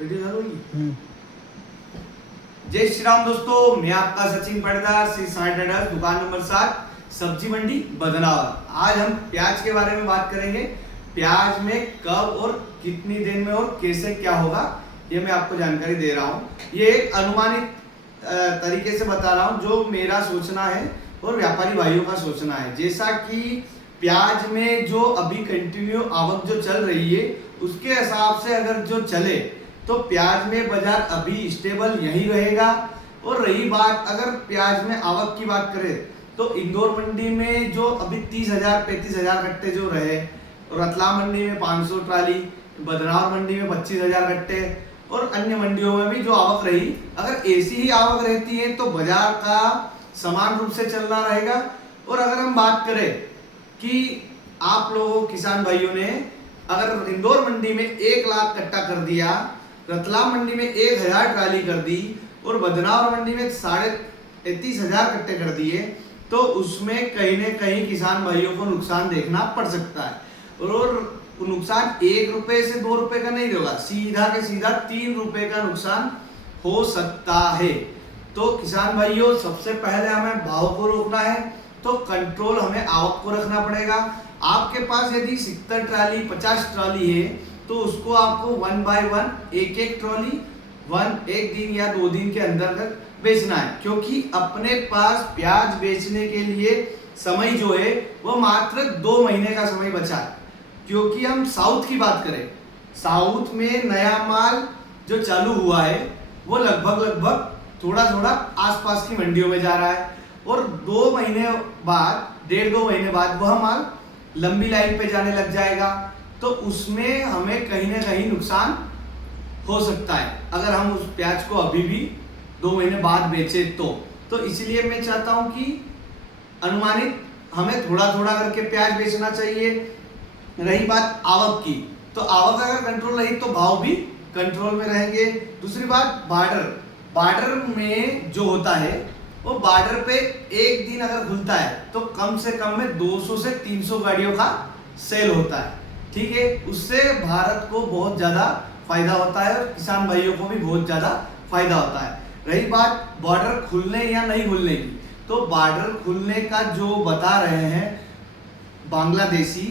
Video चालू होगी। जय श्री राम दोस्तों, मैं आपका सचिन पड़दार, श्री साई ट्रेडर्स, दुकान नंबर 7, सब्जी मंडी बदनावर। आज हम प्याज के बारे में बात करेंगे। प्याज में कब और कितनी देर में और कैसे क्या होगा, ये मैं आपको जानकारी दे रहा हूँ। ये एक अनुमानित तरीके से बता रहा हूँ, जो मेरा सोचना है और व्यापारी भाइयों का सोचना है। जैसा कि प्याज में जो अभी कंटिन्यू आवक जो चल रही है, उसके हिसाब से अगर जो चले तो प्याज में बाजार अभी स्टेबल यही रहेगा। और रही बात अगर प्याज में आवक की बात करें तो इंदौर मंडी में जो अभी 30,000 35,000 कट्टे जो रहे, रतलाम मंडी में 500 ट्राली, बदनावर मंडी में 25,000 कट्टे और अन्य मंडियों में भी जो आवक रही, अगर ऐसी ही आवक रहती है तो बाजार का समान रूप से चलना रहेगा। और अगर हम बात करें कि आप लोगों किसान भाइयों ने अगर इंदौर मंडी में 1 लाख कट्टा कर दिया, रतलाम मंडी में 1,000 ट्राली कर दी और बदनावर मंडी में 33,500 कट्टे कर दिए, तो उसमें कहीं न कहीं किसान भाइयों को नुकसान देखना पड़ सकता है। और नुकसान 1 रुपए से 2 रुपए का नहीं होगा, सीधा के सीधा 3 रुपए का नुकसान हो सकता है। तो किसान भाइयों, सबसे पहले हमें भाव को रोकना है तो कंट्रोल हमें आवक को रखना पड़ेगा। आपके पास यदि 70 ट्राली 50 ट्राली है तो उसको आपको 1 बाय 1 एक ट्रॉली एक दिन या 2 दिन के अंदर तक बेचना है, क्योंकि अपने पास प्याज बेचने के लिए समय जो है वो मात्र 2 महीने का समय बचा है। क्योंकि हम साउथ की बात करें, साउथ में नया माल जो चालू हुआ है वो लगभग थोड़ा आसपास की मंडियों में जा रहा है और 2 महीने बाद 1.5-2 महीने बाद वह माल लंबी लाइन पे जाने लग जाएगा। तो उसमें हमें कहीं ना कहीं नुकसान हो सकता है अगर हम उस प्याज को अभी भी 2 महीने बाद बेचे तो इसलिए मैं चाहता हूं कि अनुमानित हमें थोड़ा करके प्याज बेचना चाहिए। रही बात आवक की, तो आवक अगर कंट्रोल रही तो भाव भी कंट्रोल में रहेंगे। दूसरी बात बार्डर में जो होता है वो बार्डर पे एक दिन अगर खुलता है तो कम से कम में 200 से 300 गाड़ियों का सेल होता है, ठीक है। उससे भारत को बहुत ज्यादा फायदा होता है और किसान भाइयों को भी बहुत ज्यादा फायदा होता है। रही बात बॉर्डर खुलने या नहीं खुलने की, तो बॉर्डर खुलने का जो बता रहे हैं बांग्लादेशी,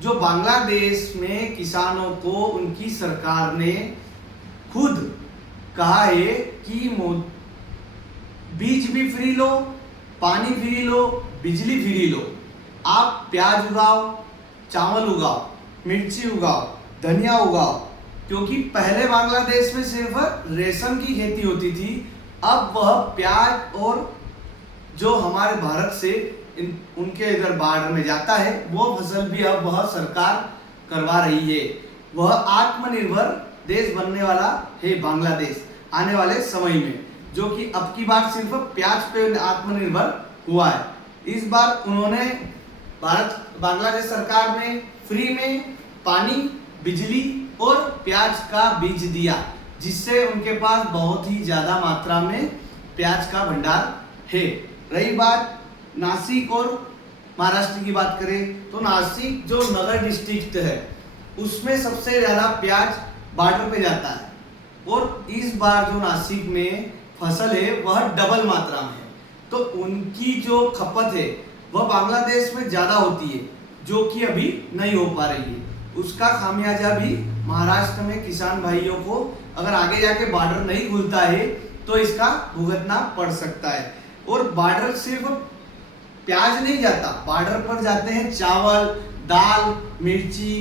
जो बांग्लादेश में किसानों को उनकी सरकार ने खुद कहा है कि बीज भी फ्री लो, पानी फ्री लो, बिजली फ्री लो। आप प्याज उगाओ, चावल उगाओ, मिर्ची उगाओ, धनिया उगाओ, क्योंकि पहले बांग्लादेश में सिर्फ रेशम की खेती होती थी। अब वह प्याज और जो हमारे भारत से उनके इधर बाढ़ में जाता है वो फसल भी अब वह सरकार करवा रही है। वह आत्मनिर्भर देश बनने वाला है बांग्लादेश आने वाले समय में, जो कि अब की बार सिर्फ प्याज पे आत्मनिर्भर हुआ है। इस बार उन्होंने बांग्लादेश सरकार ने फ्री में पानी, बिजली और प्याज का बीज दिया, जिससे उनके पास बहुत ही ज्यादा मात्रा में प्याज का भंडार है। रही बात नासिक और महाराष्ट्र की बात करें तो नासिक जो नगर डिस्ट्रिक्ट है उसमें सबसे ज्यादा प्याज बॉर्डर पे जाता है और इस बार जो नासिक में फसल है वह डबल मात्रा में है, तो उनकी जो खपत है वह बांग्लादेश में ज्यादा होती है, जो कि अभी नहीं हो पा रही है। उसका खामियाजा भी महाराष्ट्र में किसान भाइयों को अगर आगे जाके बॉर्डर नहीं खुलता है तो इसका भुगतना पड़ सकता है। और बॉर्डर सिर्फ प्याज नहीं जाता, बॉर्डर पर जाते हैं चावल, दाल, मिर्ची,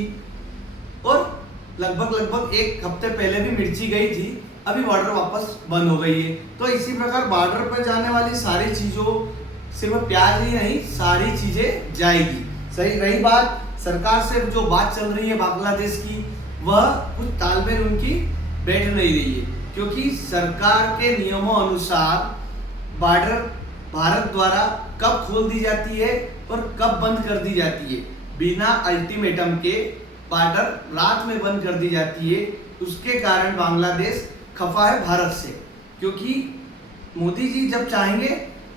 और लगभग 1 हफ्ते पहले भी मिर्ची गई थी, अभी बॉर्डर वापस बंद हो गई है। तो इसी प्रकार बॉर्डर पर जाने वाली सारी चीजों, सिर्फ प्याज ही नहीं सारी चीजें जाएगी। सही। रही बात सरकार से जो बात चल रही है बांग्लादेश की, वह कुछ तालमेल उनकी बैठ नहीं रही है, क्योंकि सरकार के नियमों अनुसार बॉर्डर भारत द्वारा कब खोल दी जाती है और कब बंद कर दी जाती है, बिना अल्टीमेटम के बॉर्डर रात में बंद कर दी जाती है। उसके कारण बांग्लादेश खफा है भारत से, क्योंकि मोदी जी जब चाहेंगे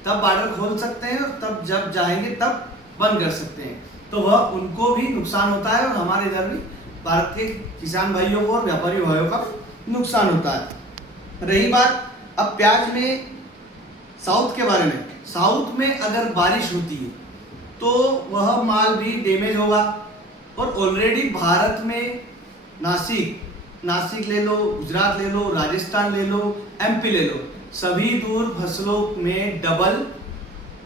तब बॉर्डर खोल सकते हैं और तब जब चाहेंगे तब बंद कर सकते हैं, तो वह उनको भी नुकसान होता है और हमारे इधर भी भारत के किसान भाइयों को और व्यापारी भाइयों का नुकसान होता है। रही बात अब प्याज में साउथ के बारे में, साउथ में अगर बारिश होती है तो वह माल भी डैमेज होगा। और ऑलरेडी भारत में नासिक ले लो, गुजरात ले लो, राजस्थान ले लो, एमपी ले लो, सभी दूर फसलों में डबल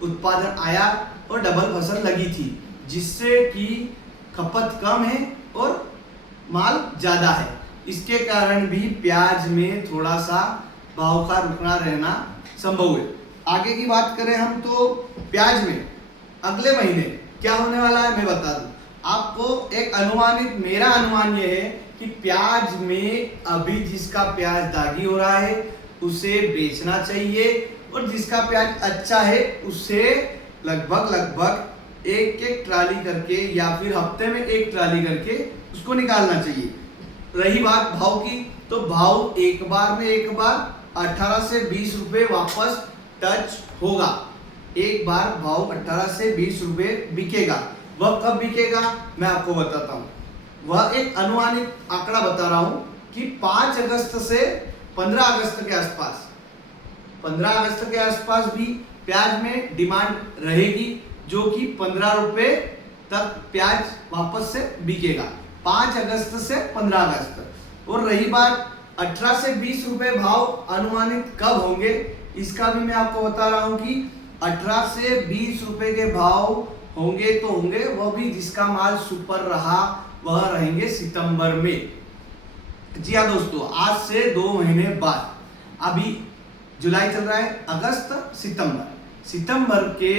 उत्पादन आया और डबल फसल लगी थी, जिससे कि खपत कम है और माल ज़्यादा है। इसके कारण भी प्याज में थोड़ा सा भाव का रुकना रहना संभव है। आगे की बात करें हम तो प्याज में अगले महीने क्या होने वाला है मैं बता दूं आपको। एक अनुमानित मेरा अनुमान यह है कि प्याज में अभी जिसका प्याज दागी हो रहा है उसे बेचना चाहिए, और जिसका प्याज अच्छा है उसे लगभग एक ट्राली करके या फिर हफ्ते में एक ट्राली करके उसको निकालना चाहिए। रही बात भाव की, तो भाव एक बार 18 से 20 रुपए वापस टच होगा। एक बार भाव 18 से 20 रुपए बिकेगा। वह कब बिकेगा मैं आपको बताता हूँ। वह एक अनुमानित आंकड़ा बता रहा हूँ कि 5 अगस्त से 15 अगस्त के आसपास, 15 अगस्त के आसपास भी प्याज में डिमांड रहेगी, जो कि 15 रुपए तक प्याज वापस से बिकेगा 5 अगस्त से 15 अगस्त। और रही बात 18 से 20 रुपए भाव अनुमानित कब होंगे, इसका भी मैं आपको बता रहा हूं कि 18 से 20 रुपए के भाव होंगे तो होंगे, वह भी जिसका माल सुपर रहा वह रहेंगे सितंबर में। जी हाँ दोस्तों, आज से 2 महीने बाद, अभी जुलाई चल रहा है, अगस्त सितंबर के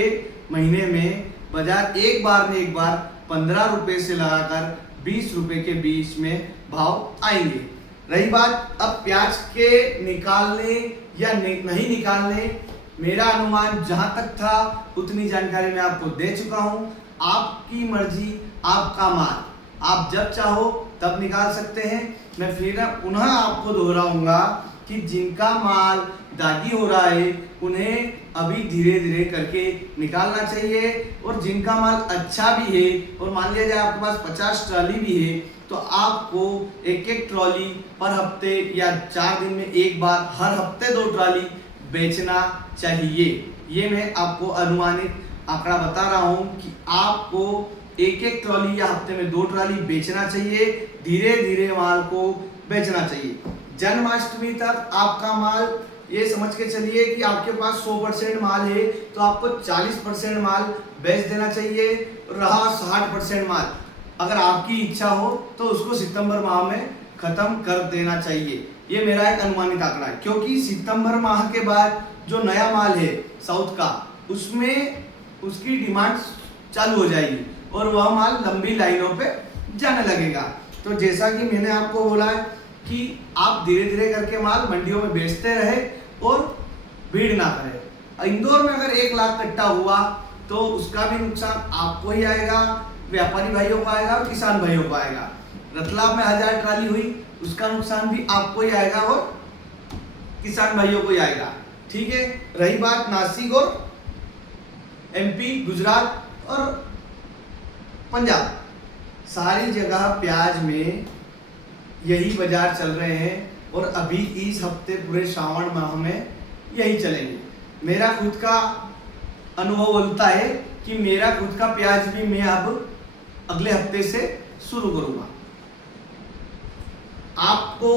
महीने में बाजार एक बार 15 रुपए से लगाकर 20 रुपए के बीच में भाव आएंगे। रही बात अब प्याज के निकालने या नहीं निकालने, मेरा अनुमान जहां तक था उतनी जानकारी मैं आपको दे चुका हूं। आपकी मर्जी, आपका माल, आप जब चाहो तब निकाल सकते हैं। मैं फिर पुनः आपको दोहराऊंगा कि जिनका माल दागी हो रहा है उन्हें अभी धीरे धीरे करके निकालना चाहिए, और जिनका माल अच्छा भी है और मान लिया जाए आपके पास 50 ट्रॉली भी है तो आपको एक ट्रॉली पर हफ्ते या 4 दिन में एक बार, हर हफ्ते 2 ट्रॉली बेचना चाहिए। ये मैं आपको अनुमानित आंकड़ा बता रहा हूं कि आपको एक ट्रॉली या हफ्ते में 2 ट्रॉली बेचना चाहिए, धीरे धीरे माल को बेचना चाहिए। जन्माष्टमी तक आपका माल, ये समझ के चलिए कि आपके पास 100% माल है तो आपको 40% माल बेच देना चाहिए, रहा 60% माल अगर आपकी इच्छा हो तो उसको सितंबर माह में खत्म कर देना चाहिए। ये मेरा एक अनुमानित आंकड़ा है, क्योंकि सितंबर माह के बाद जो नया माल है साउथ का, उसमें उसकी डिमांड चालू हो जाएगी और वह माल लंबी लाइनों पे जाने लगेगा। तो जैसा कि मैंने आपको बोला है कि आप धीरे धीरे करके माल मंडियों में बेचते रहे और भीड़ ना करें। इंदौर में अगर 1 लाख कट्टा हुआ तो उसका भी नुकसान आपको ही आएगा, व्यापारी भाइयों को आएगा और किसान भाइयों को आएगा। रतलाम में 1000 ट्राली हुई, उसका नुकसान भी आपको ही आएगा और किसान भाइयों को ही आएगा। ठीक है, रही बात नासिक और एमपी, गुजरात और पंजाब, सारी जगह प्याज में यही बाजार चल रहे हैं और अभी इस हफ्ते पूरे श्रावण माह में यही चलेंगे। मेरा खुद का अनुभव बोलता है कि मेरा खुद का प्याज भी मैं अब अगले हफ्ते से शुरू करूंगा। आपको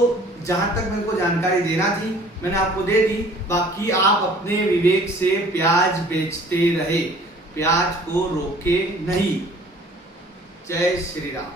जहां तक मेरे को जानकारी देना थी मैंने आपको दे दी, बाकी आप अपने विवेक से प्याज बेचते रहे, प्याज को रोके नहीं। जय श्री राम।